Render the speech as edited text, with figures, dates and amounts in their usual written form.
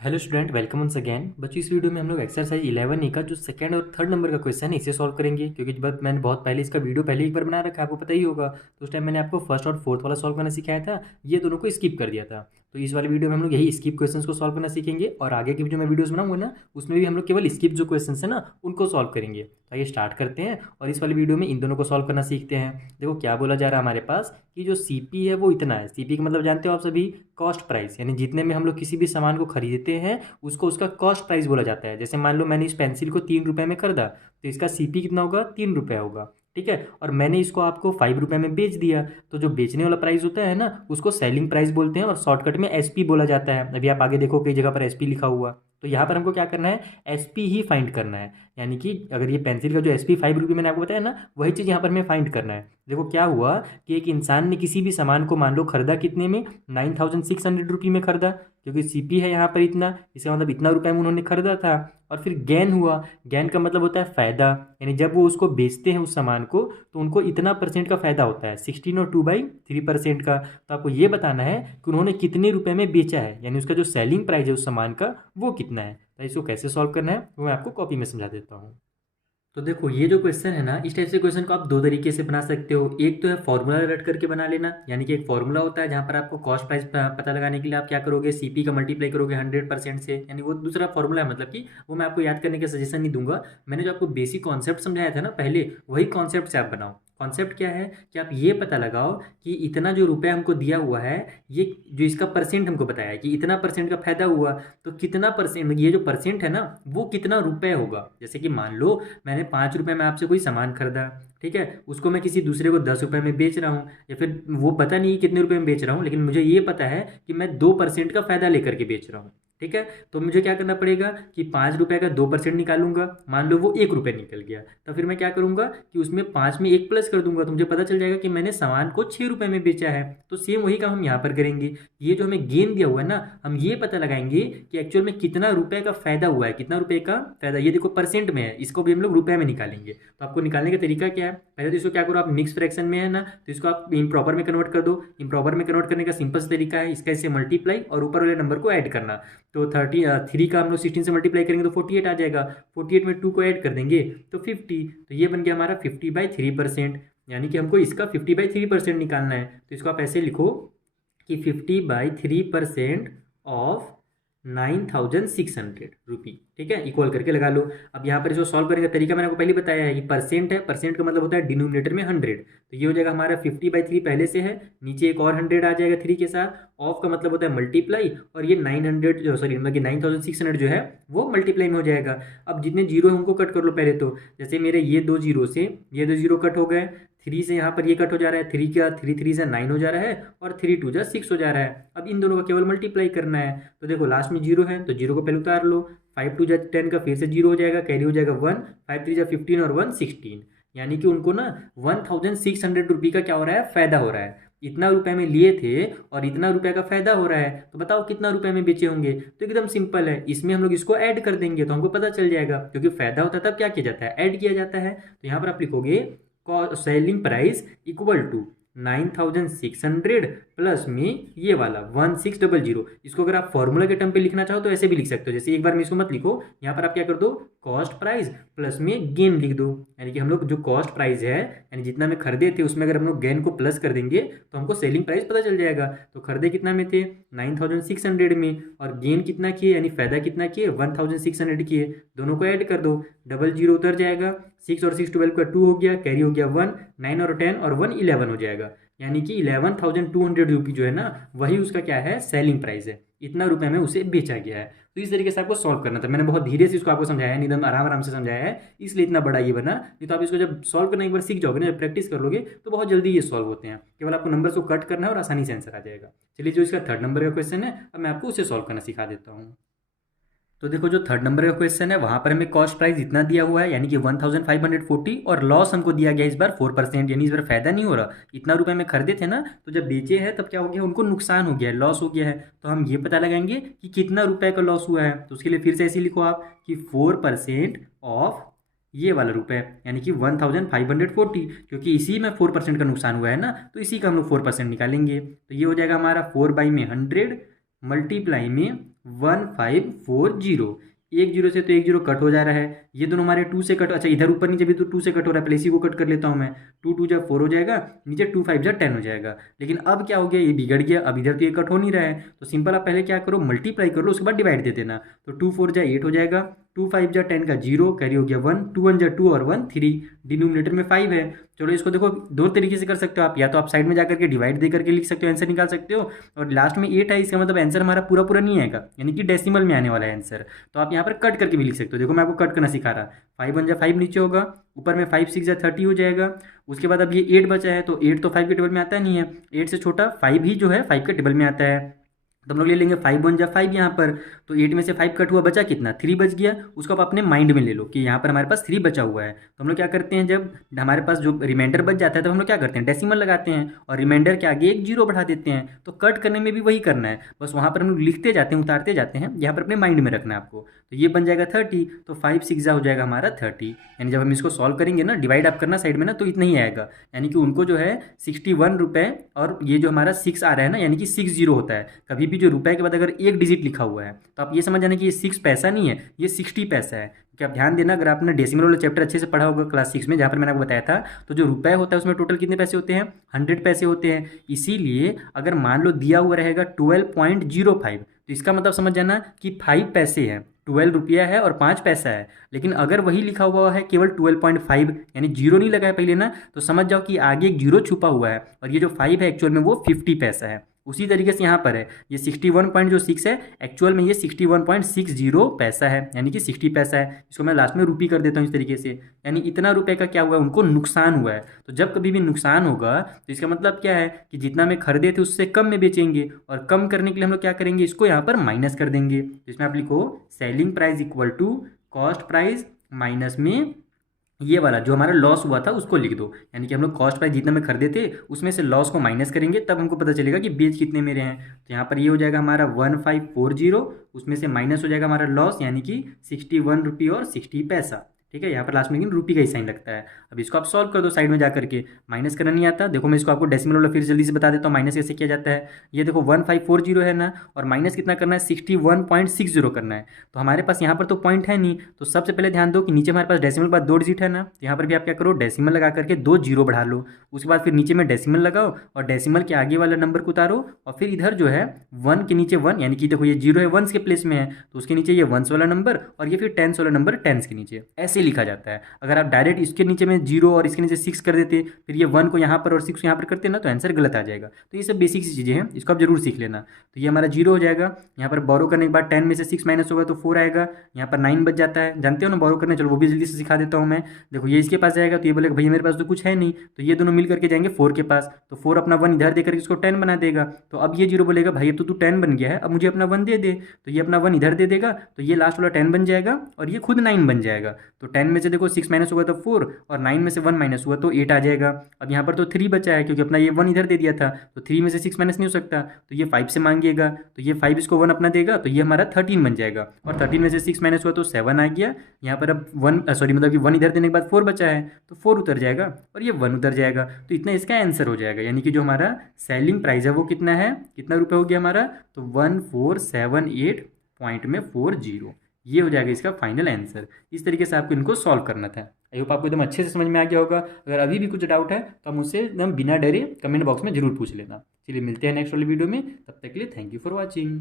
Hello student, welcome once again. बच्चों, इस video में हम लोग एक्सरसाइज 11 ए का जो सेकंड और थर्ड नंबर का क्वेश्चन है इसे सॉल्व करेंगे, क्योंकि जब मैंने बहुत पहले इसका वीडियो पहले एक बार बना रखा है, आपको पता ही होगा। तो उस टाइम मैंने आपको फर्स्ट और फोर्थ वाला सॉल्व करना सिखाया था, ये दोनों को स्किप कर दिया था। तो इस वाले वीडियो में हम लोग यही स्किप क्वेश्चंस को सॉल्व करना सीखेंगे, और आगे की जो मैं वीडियोस बनाऊंगा ना, उसमें भी हम लोग केवल स्किप जो क्वेश्चन है ना उनको सॉल्व करेंगे। तो आइए स्टार्ट करते हैं और इस वाले वीडियो में इन दोनों को सॉल्व करना सीखते हैं। देखो क्या बोला जा रहा है हमारे पास कि जो सीपी है वो इतना है। सीपी का मतलब जानते हो आप सभी, कॉस्ट प्राइस, यानी जितने में हम लोग किसी भी सामान को खरीदते हैं उसको उसका कॉस्ट प्राइस बोला जाता है। जैसे मान लो मैंने इस पेंसिल को 3 रुपये में खरीदा, तो इसका सीपी कितना होगा, 3 रुपये होगा। ठीक है, और मैंने इसको आपको 5 रुपये में बेच दिया, तो जो बेचने वाला प्राइस होता है ना उसको सेलिंग प्राइस बोलते हैं, और शॉर्टकट में एसपी बोला जाता है। अभी आप आगे देखो कई जगह पर एसपी लिखा हुआ। तो यहाँ पर हमको क्या करना है, एसपी ही फाइंड करना है। यानी कि अगर ये पेंसिल का जो एसपी 5 रुपये मैंने आपको बताया ना, वही चीज़ यहाँ पर हमें फाइंड करना है। देखो क्या हुआ कि एक इंसान ने किसी भी सामान को मान लो खरीदा कितने में, 9600 रुपये में खरीदा, क्योंकि सीपी है यहाँ पर इतना, इसका मतलब इतना रुपए में उन्होंने खरीदा था। और फिर गेन हुआ, गेन का मतलब होता है फ़ायदा, यानी जब वो उसको बेचते हैं उस सामान को तो उनको इतना परसेंट का फ़ायदा होता है, 16 और 2/3% का। तो आपको ये बताना है कि उन्होंने कितने रुपए में बेचा है, यानी उसका जो सेलिंग प्राइस है उस सामान का वो कितना है। तो इसको कैसे सॉल्व करना है वो मैं आपको कॉपी में समझा देता हूँ। तो देखो ये जो क्वेश्चन है ना, इस टाइप से क्वेश्चन को आप दो तरीके से बना सकते हो। एक तो है फॉर्मूला रट करके बना लेना, यानी कि एक फॉर्मूला होता है जहाँ पर आपको कॉस्ट प्राइस पता लगाने के लिए आप क्या करोगे, सीपी का मल्टीप्लाई करोगे 100% से, यानी वो दूसरा फॉर्मूला है। मतलब कि वो मैं आपको याद करने का सजेशन नहीं दूंगा, मैंने जो आपको बेसिक कॉन्सेप्ट समझाया था ना पहले, वही कॉन्सेप्ट से आप बनाओ। कॉन्सेप्ट क्या है कि आप ये पता लगाओ कि इतना जो रुपया हमको दिया हुआ है, ये जो इसका परसेंट हमको बताया है कि इतना परसेंट का फायदा हुआ, तो कितना परसेंट, ये जो परसेंट है ना वो कितना रुपए होगा। जैसे कि मान लो मैंने 5 रुपये में आपसे कोई सामान खरीदा, ठीक है, उसको मैं किसी दूसरे को 10 रुपये में बेच रहा हूँ, या फिर वो पता नहीं कितने रुपए में बेच रहा हूँ, लेकिन मुझे ये पता है कि मैं 2% का फायदा लेकर के बेच रहा हूँ। ठीक है, तो मुझे क्या करना पड़ेगा कि 5 रुपये का 2% निकालूंगा, मान लो वो 1 रुपये निकल गया, तो फिर मैं क्या करूंगा कि उसमें 5 में 1 प्लस कर दूंगा, तो मुझे पता चल जाएगा कि मैंने सामान को 6 रुपये में बेचा है। तो सेम वही काम हम यहाँ पर करेंगे। ये जो हमें गेन दिया हुआ है ना, हम ये पता लगाएंगे कि एक्चुअल में कितना रुपए का फायदा हुआ है, कितना रुपए का फायदा। ये देखो परसेंट में है, इसको भी हम लोग रुपए में निकालेंगे। तो आपको निकालने का तरीका क्या है, पहले तो इसको क्या करो, आप मिक्स फ्रैक्शन में है ना, तो इसको आप इम्प्रॉपर में कन्वर्ट कर दो। इम्प्रॉपर में कन्वर्ट करने का सिंपल सा तरीका है, इसका इससे मल्टीप्लाई और ऊपर वाले नंबर को ऐड करना। तो 3 का हम लोग 16 से मल्टीप्लाई करेंगे तो 48 आ जाएगा, 48 में 2 को ऐड कर देंगे तो 50। तो ये बन गया हमारा 50/3%, यानी कि हमको इसका 50/3% निकालना है। तो इसको आप ऐसे लिखो कि 50/3% ऑफ 9600 रुपी। ठीक है, इक्वल करके लगा लो। अब यहाँ पर इसको सॉल्व करने का तरीका मैंने आपको पहले बताया है कि परसेंट है, परसेंट का मतलब होता है डिनोमिनेटर में 100। तो ये हो जाएगा हमारा 50/3 पहले से है, नीचे एक और 100 आ जाएगा 3 के साथ। ऑफ का मतलब होता है मल्टीप्लाई, और ये 900 जो सॉरी मतलब कि 9600 जो है वो मल्टीप्लाई में हो जाएगा। अब जितने जीरो है उनको कट कर लो पहले तो। जैसे मेरे ये 2 जीरो से ये 2 जीरो कट हो गए, 3 से यहाँ पर ये कट हो जा रहा है, 3 का 3 3 से 9 हो जा रहा है, और 3 2 जा 6 हो जा रहा है। अब इन दोनों का केवल मल्टीप्लाई करना है। तो देखो लास्ट में जीरो है तो जीरो को पहले उतार लो, 5 2 जा 10 का फिर से जीरो हो जाएगा, कैरी हो जाएगा 1, 5 3 जा 15 और 1 16। यानी कि उनको ना 1600 रुपये का क्या हो रहा है, फायदा हो रहा है। इतना रुपए में लिए थे और इतना रुपए का फायदा हो रहा है, तो बताओ कितना रुपए में बेचे होंगे। तो एकदम सिंपल है, इसमें हम लोग इसको ऐड कर देंगे तो हमको पता चल जाएगा, क्योंकि फायदा होता है तब क्या किया जाता है, ऐड किया जाता है। तो यहाँ पर आप लिखोगे selling price equal to 9600 plus में ये वाला 1600। इसको अगर आप फॉर्मूला के टर्म पे लिखना चाहो तो ऐसे भी लिख सकते हो, जैसे एक बार में इसको मत लिखो, यहाँ पर आप क्या कर दो, कॉस्ट प्राइस प्लस में गेन लिख दो। यानी कि हम लोग जो कॉस्ट प्राइस है, यानी जितना में खरीदे थे उसमें अगर हम लोग गेन को प्लस कर देंगे तो हमको सेलिंग प्राइस पता चल जाएगा। तो खरीदे कितना में थे, 9600 में, और गेन कितना किए यानी फायदा कितना किए, 1600 किए। दोनों को ऐड कर दो, डबल जीरो उतर जाएगा, 6 और 6 12 का 2 हो गया, कैरी हो गया 1, 9 और 10 और 1 11 हो जाएगा। यानी कि 11,200 रुपी जो है ना, वही उसका क्या है, सेलिंग प्राइस है। इतना रुपए में उसे बेचा गया है। तो इस तरीके से आपको सॉल्व करना था। मैंने बहुत धीरे से इसको आपको समझाया है, एकदम आराम आराम से समझाया है, इसलिए इतना बड़ा ये बना। नहीं तो आप इसको जब सॉल्व करना एक बार सीख जाओगे ना, जब प्रैक्टिस कर लोगे तो बहुत जल्दी ये सॉल्व होते हैं। केवल आपको नंबर को कट करना है और आसानी से आंसर आ जाएगा। चलिए जो इसका थर्ड नंबर का क्वेश्चन है, अब मैं आपको उसे सॉल्व करना सिखा देता हूँ। तो देखो जो थर्ड नंबर का क्वेश्चन है वहां पर हमें कॉस्ट प्राइस इतना दिया हुआ है, यानी कि 1540, और लॉस हमको दिया गया इस बार 4%, यानी इस बार फायदा नहीं हो रहा। इतना रुपए में खरीदे थे ना, तो जब बेचे हैं तब क्या हो गया, उनको नुकसान हो गया है, लॉस हो गया है। तो हम ये पता लगाएंगे कि कितना रुपए का लॉस हुआ है। तो उसके लिए फिर से ऐसे लिखो आप कि 4% ऑफ ये वाला रुपए, यानी कि 1540, क्योंकि इसी में 4% का नुकसान हुआ है ना, तो इसी का हम लोग 4% निकालेंगे। तो ये हो जाएगा हमारा 4 बाई में 100 मल्टीप्लाई में 1540। एक जीरो से तो एक जीरो कट हो जा रहा है, ये दोनों हमारे 2 से कट, अच्छा इधर ऊपर नीचे भी तो 2 से कट हो रहा है, पहले इसी को कट कर लेता हूँ मैं। 2 2 जा 4 हो जाएगा, नीचे 2 5 जा 10 हो जाएगा। लेकिन अब क्या हो गया, ये बिगड़ गया, अब इधर तो ये कट हो नहीं रहा है, तो सिंपल आप पहले क्या करो, मल्टीप्लाई कर लो, उसके बाद डिवाइड दे देना। तो 2 4 जा 8 हो जाएगा, 2 5 जा 10 का 0, कैरी हो गया 1, 2 1 जा 2 और 1 3, डिनोमिनेटर में 5 है। चलो इसको देखो दो तरीके से कर सकते हो आप, या तो आप साइड में जाकर के डिवाइड दे करके लिख सकते हो, आंसर निकाल सकते हो। और लास्ट में 8 है, इसका मतलब आंसर हमारा पूरा पूरा नहीं आएगा, यानी कि डेसिमल में आने वाला है आंसर। तो आप यहाँ पर कट करके भी लिख सकते हो, देखो मैं आपको कट करना सिखा रहा। 5 1 जा 5 नीचे होगा, ऊपर में 5 6 जा 30 हो जाएगा। उसके बाद अब ये 8 बचा है, तो 8 तो 5 के टेबल में आता नहीं है, 8 से छोटा 5 ही जो है 5 के टेबल में आता है। तो हम लोग ले लेंगे 5 1 जा 5 यहाँ पर, तो 8 में से 5 कट हुआ, बचा कितना, 3 बच गया। उसको आप अपने माइंड में ले लो कि यहाँ पर हमारे पास 3 बचा हुआ है। तो हम लोग क्या करते हैं, जब हमारे पास जो रिमाइंडर बच जाता है तो हम लोग क्या करते हैं, डेसिमल लगाते हैं और रिमाइंडर के आगे एक जीरो बढ़ा देते हैं। तो कट करने में भी वही करना है, बस वहाँ पर हम लोग लिखते जाते हैं, उतारते जाते हैं, यहाँ पर अपने माइंड में रखना है आपको। तो ये बन जाएगा 30, तो 5 6 जा हो जाएगा हमारा 30। यानी जब हम इसको सॉल्व करेंगे ना, डिवाइड आप करना साइड में ना, तो इतना ही आएगा। यानी कि उनको जो है 61 रुपये, और ये जो हमारा 6 आ रहा है ना, यानी कि 60 होता है। कभी भी जो रुपए के बाद अगर एक डिजिट लिखा हुआ है तो आप ये समझ जाना कि ये 6 पैसा नहीं है, ये 60 पैसा है। कि आप ध्यान देना, अगर आपने डेसिमल वाला चैप्टर अच्छे से पढ़ा होगा क्लास 6 में, जहाँ पर मैंने आपको बताया था, तो जो रुपए होता है उसमें टोटल कितने पैसे होते हैं, 100 पैसे होते हैं। इसीलिए अगर मान लो दिया हुआ रहेगा 12.05, तो इसका मतलब समझ जाना कि 5 पैसे हैं, 12 रुपया है और 5 पैसा है। लेकिन अगर वही लिखा हुआ है केवल 12.5, यानी जीरो नहीं लगा है पहले ना, तो समझ जाओ कि आगे एक जीरो छुपा हुआ है, और ये जो 5 है एक्चुअल में वो 50 पैसा है। उसी तरीके से यहाँ पर है, ये 61.6 है, एक्चुअल में ये 61.60 पैसा है, यानी कि 60 पैसा है। इसको मैं लास्ट में रुपी कर देता हूँ इस तरीके से, यानी इतना रुपए का क्या हुआ है, उनको नुकसान हुआ है। तो जब कभी भी नुकसान होगा तो इसका मतलब क्या है कि जितना में खरीदे थे उससे कम में बेचेंगे, और कम करने के लिए हम लोग क्या करेंगे, इसको यहाँ पर माइनस कर देंगे। तो इसमें आप लिखो selling price equal to cost price minus में ये वाला जो हमारा लॉस हुआ था उसको लिख दो। यानी कि हम लोग कॉस्ट प्राइस जितना में खरीदे थे उसमें से लॉस को माइनस करेंगे, तब हमको पता चलेगा कि बेच कितने में रहे हैं। तो यहाँ पर ये हो जाएगा हमारा 1540, उसमें से माइनस हो जाएगा हमारा लॉस, यानी कि 61 रुपये और 60 पैसा। ठीक है, यहाँ पर लास्ट में लेकिन रुपये का ही साइन लगता है। अब इसको आप सॉल्व कर दो साइड में जाकर के, माइनस करना नहीं आता। देखो मैं इसको आपको डेसिमल वाला फिर जल्दी से बता देता हूँ माइनस कैसे किया जाता है। ये देखो 1540 है ना, और माइनस कितना करना है, 61.60 करना है। तो हमारे पास यहाँ पर तो पॉइंट है नहीं, तो सबसे पहले ध्यान दो कि नीचे हमारे पास डेसिमल के बाद 2 डिजिट है ना, तो यहाँ पर भी आप क्या करो, डेसिमल लगा करके 2 जीरो बढ़ा लो। उसके बाद फिर नीचे में डेसिमल लगाओ और डेसिमल के आगे वाला नंबर को उतारो, और फिर इधर जो है 1 के नीचे 1, यानी कि देखो ये जीरो है 1 के प्लेस में है, तो उसके नीचे ये 1 वाला नंबर, और ये फिर 10 वाला नंबर 10 के नीचे, ऐसे लिखा जाता है। अगर आप डायरेक्ट इसके नीचे में 0 और इसके नीचे 6 कर देते, फिर ये 1 को यहाँ पर और 6 को यहाँ पर करते ना, तो आंसर गलत आ जाएगा। तो ये सब बेसिक चीज़ें हैं, इसको आप जरूर सीख लेना। तो ये हमारा 0 हो जाएगा, यहाँ पर बोरो करने के बाद 10 में से 6 माइनस होगा तो 4 आएगा, यहाँ पर 9 बच जाता है, जानते हो ना बोरो करने, चलो वो भी जल्दी से सिखा देता हूँ मैं। देखो ये इसके पास जाएगा, तो ये बोलेगा भैया मेरे पास तो कुछ है नहीं, तो ये दोनों मिल करके जाएंगे 4 के पास, तो 4 अपना 1 इधर देकर इसको 10 बना देगा। तो अब ये 0 बोलेगा भाई अब तो तू 10 बन गया है, अब मुझे अपना 1 दे दे, तो ये अपना 1 इधर दे देगा, तो ये लास्ट वाला 10 बन जाएगा और ये खुद 9 बन जाएगा। तो 10 में से देखो 6 माइनस होगा तो 4, और 9 में से 1 माइनस हुआ तो 8 आ जाएगा। अब यहाँ पर तो 3 बचा है, क्योंकि अपना ये 1 इधर दे दिया था, तो 3 में से 6 माइनस नहीं हो सकता, तो ये 5 से मांगिएगा, तो ये 5 इसको 1 अपना देगा, तो ये हमारा 13 बन जाएगा। और 13 में से 6 माइनस हुआ तो 7 आ गया। यहाँ पर अब 1 सॉरी मतलब कि 1 इधर देने के बाद 4 बचा है, तो 4 उतर जाएगा और ये 1 उतर जाएगा। तो इतना इसका आंसर हो जाएगा, यानी कि जो हमारा सेलिंग प्राइस है वो कितना है, कितना रुपये हो गया हमारा, तो 1478.40, ये हो जाएगा इसका फाइनल आंसर। इस तरीके से आपको इनको सॉल्व करना था। आई होप आपको एकदम अच्छे से समझ में आ गया होगा। अगर अभी भी कुछ डाउट है तो आप मुझसे एकदम बिना डरे कमेंट बॉक्स में जरूर पूछ लेना। चलिए मिलते हैं नेक्स्ट वाली वीडियो में, तब तक के लिए थैंक यू फॉर वॉचिंग।